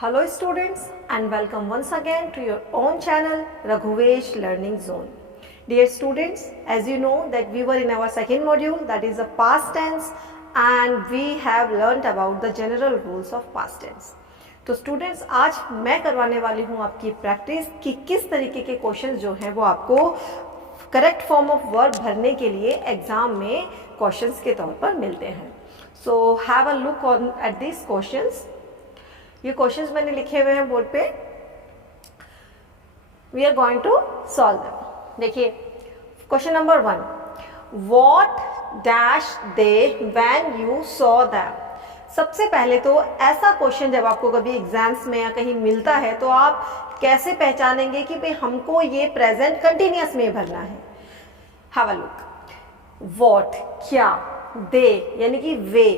Hello students and welcome once again to your own channel Raghuvesh Learning Zone. Dear students, as you know that we were in our second module, that is the past tense, and we have learnt about the general rules of past tense. तो students आज मैं करवाने वाली हूँ आपकी practice कि किस तरीके के क्वेश्चंस जो हैं वो आपको करेक्ट फॉर्म ऑफ वर्ब भरने के लिए एग्जाम में क्वेश्चंस के तौर पर मिलते हैं. So have a look on at this questions. ये क्वेश्चंस मैंने लिखे हुए हैं बोर्ड पे. We are going to solve them. देखिए question number 1, what dash they when you saw them. सबसे पहले तो ऐसा क्वेश्चन जब आपको कभी एग्जाम्स में या कहीं मिलता है तो आप कैसे पहचानेंगे कि भाई हमको ये प्रेजेंट कंटिन्यूअस में भरना है. Have a look. व्हाट क्या, दे यानी कि वे,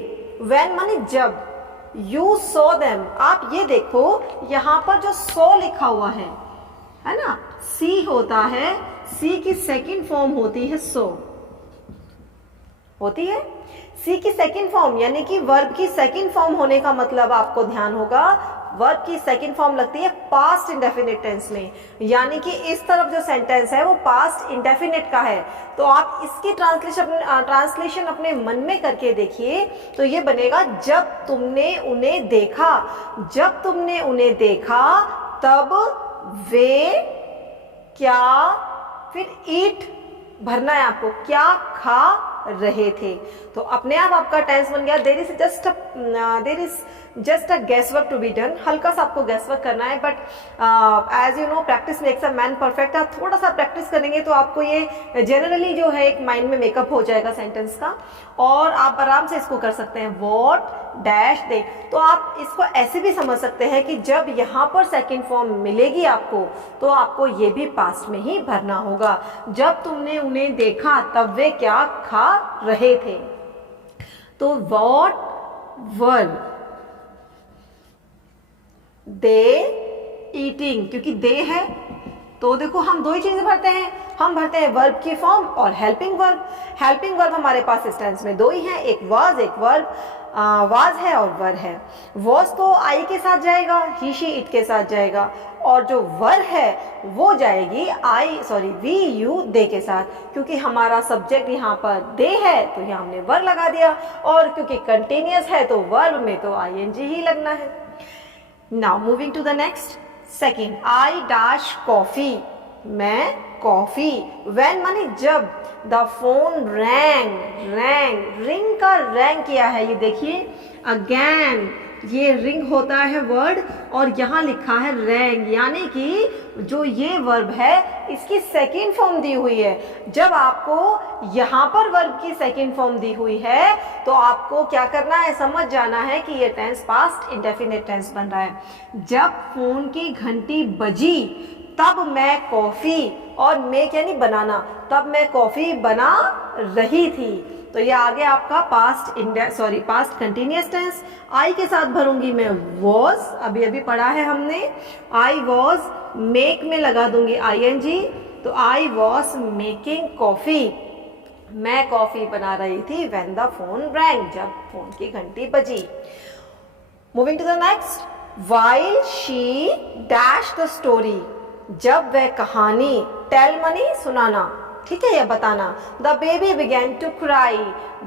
व्हेन माने जब, यू सॉ देम आप ये देखो यहां पर जो सॉ लिखा हुआ है ना, सी होता है, सी की सेकंड फॉर्म होती है सो, होती है सी की सेकंड फॉर्म, यानी कि वर्ब की सेकंड फॉर्म होने का मतलब आपको ध्यान होगा वर्ब की सेकंड फॉर्म लगती है पास्ट इंडेफिनिट टेंस में, यानी कि इस तरफ जो सेंटेंस है वो पास्ट इंडेफिनिट का है. तो आप इसकी ट्रांसलेशन अपने मन में करके देखिए तो ये बनेगा जब तुमने उन्हें देखा. जब तुमने उन्हें देखा तब वे क्या, फिर ईट भरना है आपको, क्या खा रहे थे. तो अपने आप आपका टेंस बन गया. There is just a guess work to be done. हल्का सा आपको गैस वर्क करना है, but as you know practice makes a man perfect. आप थोड़ा सा प्रैक्टिस करेंगे तो आपको ये जनरली जो है एक माइंड में मेकअप हो जाएगा सेंटेंस का, और आप आराम से इसको कर सकते हैं. वॉट डैश दे, तो आप इसको ऐसे भी समझ सकते हैं कि जब यहाँ पर सेकेंड फॉर्म मिलेगी आपको तो आपको ये भी पास्ट में ही भरना होगा. जब तुमने उन्हें देखा तब वे क्या खा रहे थे. तो वॉट वर दे ईटिंग, क्योंकि दे है तो देखो हम दो ही चीजें भरते हैं. हम भरते हैं वर्ब की फॉर्म और हेल्पिंग वर्ब. हेल्पिंग वर्ब हमारे पास इस टेंस में दो ही हैं, एक वाज, एक वर्ब वाज है और वर है. वाज तो आई के साथ जाएगा, ही शी इट के साथ जाएगा, और जो वर है वो जाएगी वी यू दे के साथ. क्योंकि हमारा सब्जेक्ट यहाँ पर दे है तो यहाँ हमने वर लगा दिया, और क्योंकि कंटिन्यूअस है तो वर्ब में तो आईएनजी ही लगना है. Now moving to the next. Second, I dash coffee, मैं कॉफी. व्हेन माने जब, द फोन रैंग, रिंग का रैंग किया है, ये देखिए अगेन ये रिंग होता है वर्ड और यहाँ लिखा है रैंग, यानी कि जो ये वर्ब है इसकी सेकेंड फॉर्म दी हुई है. जब आपको यहाँ पर वर्ब की सेकेंड फॉर्म दी हुई है तो आपको क्या करना है, समझ जाना है कि ये टेंस पास्ट इंडेफिनिट टेंस बन रहा है. जब फोन की घंटी बजी तब मैं कॉफी, और मेक यानी बनाना, तब मैं कॉफी बना रही थी. तो ये आ गया आपका पास्ट कंटिन्यूअस टेंस. आई के साथ भरूंगी मैं वॉज, अभी पढ़ा है हमने. आई वॉज, मेक में लगा दूंगी आईएनजी, तो आई वॉज मेकिंग कॉफी, मैं कॉफी बना रही थी. व्हेन द फोन रैंग, जब फोन की घंटी बजी. Moving to the next. While she dash the story, जब वह कहानी, टेल मनी सुनाना, ठीक है, या बताना. The baby began to cry,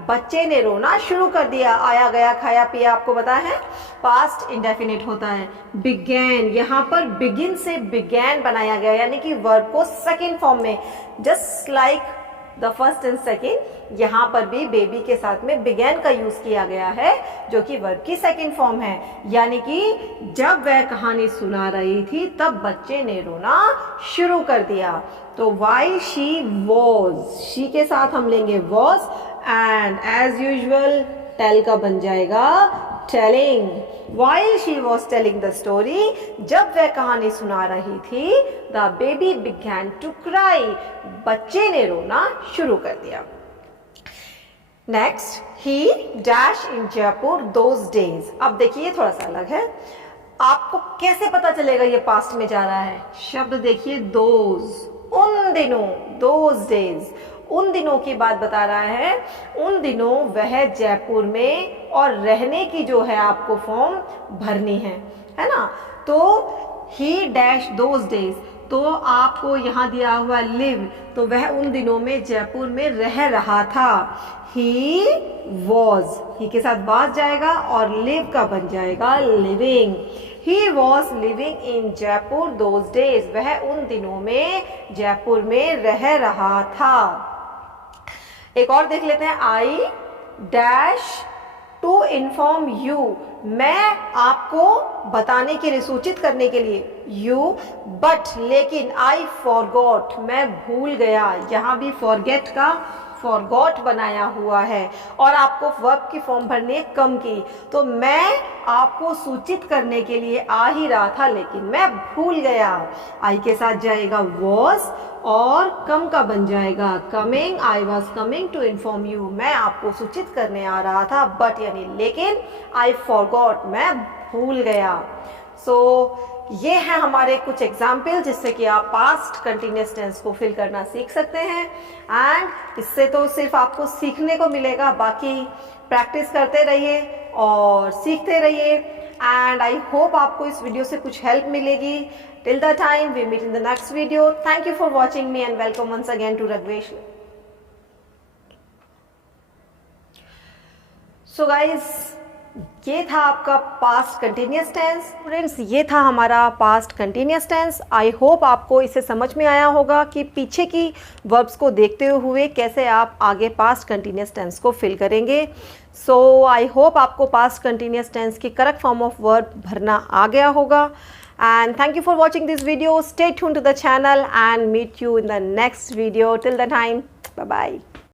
बच्चे ने रोना शुरू कर दिया. आया गया खाया पिया आपको पता है पास्ट इंडेफिनिट होता है. बिगेन, यहाँ पर बिगिन से बिगैन बनाया गया, यानी कि वर्ब को सेकेंड फॉर्म में, just like the first and second, यहाँ पर भी बेबी के साथ में बिगैन का यूज किया गया है जो कि वर्ब की सेकेंड फॉर्म है. यानी कि जब वह कहानी सुना रही थी तब बच्चे ने रोना शुरू कर दिया. तो वाई शी वॉज, शी के साथ हम लेंगे was, and as usual tell का बन जाएगा telling. While she was telling the story, जब वह कहानी सुना रही थी, the baby began to cry, बच्चे ने रोना शुरू कर दिया. Next, he dash in Jaipur those days. अब देखिए थोड़ा सा अलग है. आपको कैसे पता चलेगा ये पास्ट में जा रहा है? शब्द देखिए those, उन दिनों, those days, उन दिनों की बात बता रहा है, उन दिनों वह जयपुर में, और रहने की जो है आपको फॉर्म भरनी है ना। तो ही डैश दोज डेज, तो आपको यहाँ दिया हुआ लिव, तो वह उन दिनों में जयपुर में रह रहा था। ही वॉज, ही के साथ वाज जाएगा और लिव का बन जाएगा living. He was living in Jaipur those days, वह उन दिनों में जयपुर में रह रहा था। एक और देख लेते हैं, I dash to inform you, मैं आपको बताने के लिए, सूचित करने के लिए, यू बट लेकिन, आई फॉरगॉट, मैं भूल गया। यहाँ भी फॉरगेट का फॉरगॉट बनाया हुआ है और आपको वर्ब की फॉर्म भरनी है कम की। तो मैं आपको सूचित करने के लिए आ ही रहा था लेकिन मैं भूल गया। आई के साथ जाएगा वॉज और कम का बन जाएगा coming, I was coming to inform you, मैं आपको सूचित करने आ रहा था, बट यानी लेकिन, आई फॉरगॉट, मैं भूल गया। सो ये है हमारे कुछ एग्जाम्पल जिससे कि आप पास्ट कंटिन्यूअस टेंस को फिल करना सीख सकते हैं। एंड इससे तो सिर्फ आपको सीखने को मिलेगा, बाकी प्रैक्टिस करते रहिए और सीखते रहिए। एंड आई होप आपको इस वीडियो से कुछ हेल्प मिलेगी। Till the time we meet in the next video. Thank you for watching me and welcome once again to Rugvesh. So guys, ये था आपका पास्ट कंटिन्यूअस टेंस। स्टूडेंट्स, ये था हमारा past continuous tense. I hope आपको इसे समझ में आया होगा कि पीछे की वर्ब्स को देखते हुए कैसे आप आगे पास्ट कंटिन्यूअस टेंस को फिल करेंगे। सो आई होप आपको पास्ट कंटिन्यूअस टेंस की करेक्ट फॉर्म ऑफ वर्ब भरना आ गया होगा। And thank you for watching this video. Stay tuned to the channel and meet you in the next video. Till the time, bye bye.